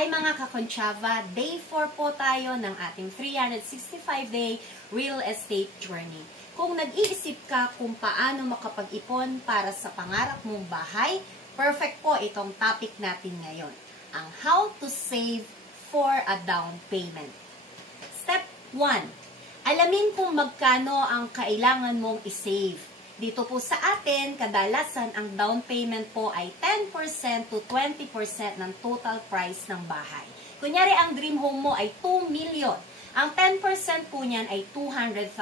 Hi mga kakonchava, day 4 po tayo ng ating 365-day real estate journey. Kung nag-iisip ka kung paano makapag-ipon para sa pangarap mong bahay, perfect po itong topic natin ngayon, ang how to save for a down payment. Step 1. Alamin kung magkano ang kailangan mong isave. Dito po sa atin, kadalasan ang down payment po ay 10% to 20% ng total price ng bahay. Kunyari, ang dream home mo ay 2 million. Ang 10% po niyan ay 200,000.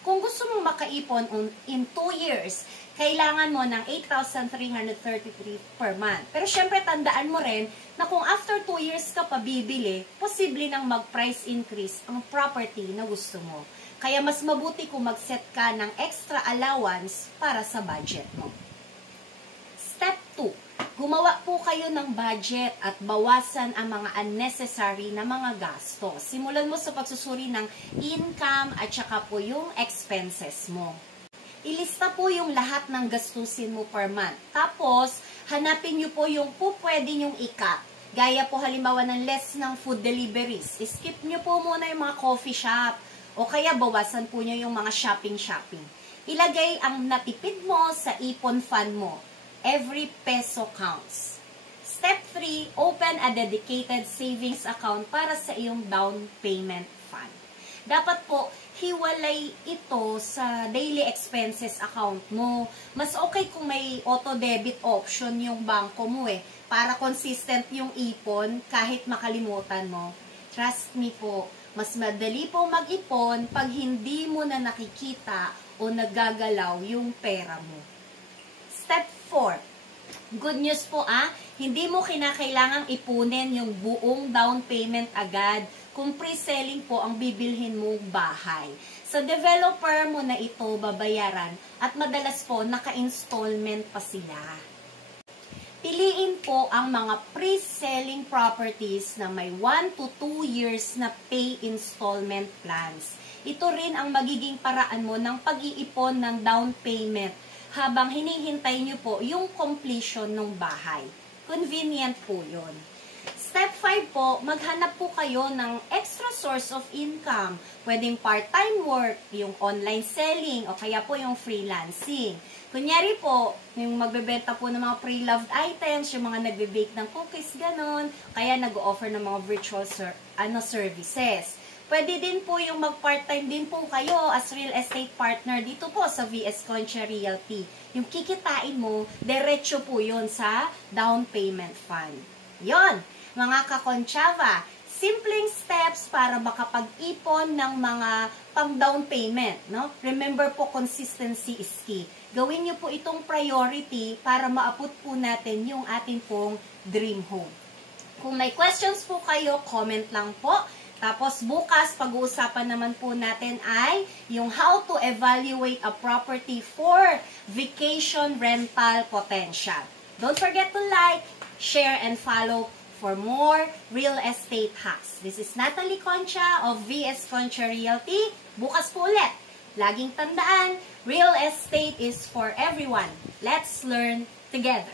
Kung gusto mong makaipon in 2 years, kailangan mo ng 8,333 per month. Pero syempre, tandaan mo rin na kung after 2 years ka pa bibili, posible nang mag-price increase ang property na gusto mo. Kaya mas mabuti kung mag-set ka ng extra allowance para sa budget mo. Step 2. Gumawa po kayo ng budget at bawasan ang mga unnecessary na mga gasto. Simulan mo sa pagsusuri ng income at saka po yung expenses mo. Ilista po yung lahat ng gastusin mo per month. Tapos, hanapin nyo po yung pwede nyong i-cut. Gaya po halimbawa ng less ng food deliveries. Skip nyo po muna yung mga coffee shop. O kaya bawasan po nyo yung mga shopping. Ilagay ang natipid mo sa ipon fund mo. Every peso counts. Step 3, open a dedicated savings account para sa iyong down payment fund. Dapat po, hiwalay ito sa daily expenses account mo. Mas okay kung may auto-debit option yung bangko mo para consistent yung ipon kahit makalimutan mo. Trust me po, mas madali po mag-ipon pag hindi mo na nakikita o nagagalaw yung pera mo. Step 4. Good news po hindi mo kinakailangang ipunin yung buong down payment agad kung pre-selling po ang bibilhin mong bahay. Sa developer mo na ito babayaran at madalas po naka-installment pa sila. Piliin po ang mga pre-selling properties na may 1 to 2 years na pay installment plans. Ito rin ang magiging paraan mo ng pag-iipon ng down payment habang hinihintay nyo po yung completion ng bahay. Convenient po yun. Step 5 po, maghanap po kayo ng extra source of income. Pwedeng part-time work, yung online selling, o kaya po yung freelancing. Kunyari po, yung magbebenta po ng mga pre-loved items, yung mga nagbe-bake ng cookies, ganon, kaya nag-o-offer ng mga virtual services. Pwede din po yung mag-part-time din po kayo as real estate partner dito po sa VS Concha Realty. Yung kikitain mo, diretso po yun sa down payment fund. Yon, mga kakonchava, simpleng steps para makapag-ipon ng mga pang-down payment. No? Remember po, consistency is key. Gawin niyo po itong priority para maabot po natin yung ating pong dream home. Kung may questions po kayo, comment lang po. Tapos bukas, pag-uusapan naman po natin ay yung how to evaluate a property for vacation rental potential. Don't forget to like, share, and follow for more real estate hacks. This is Natalie Concha of VS Concha Realty. Bukas po ulit. Laging tandaan, real estate is for everyone. Let's learn together.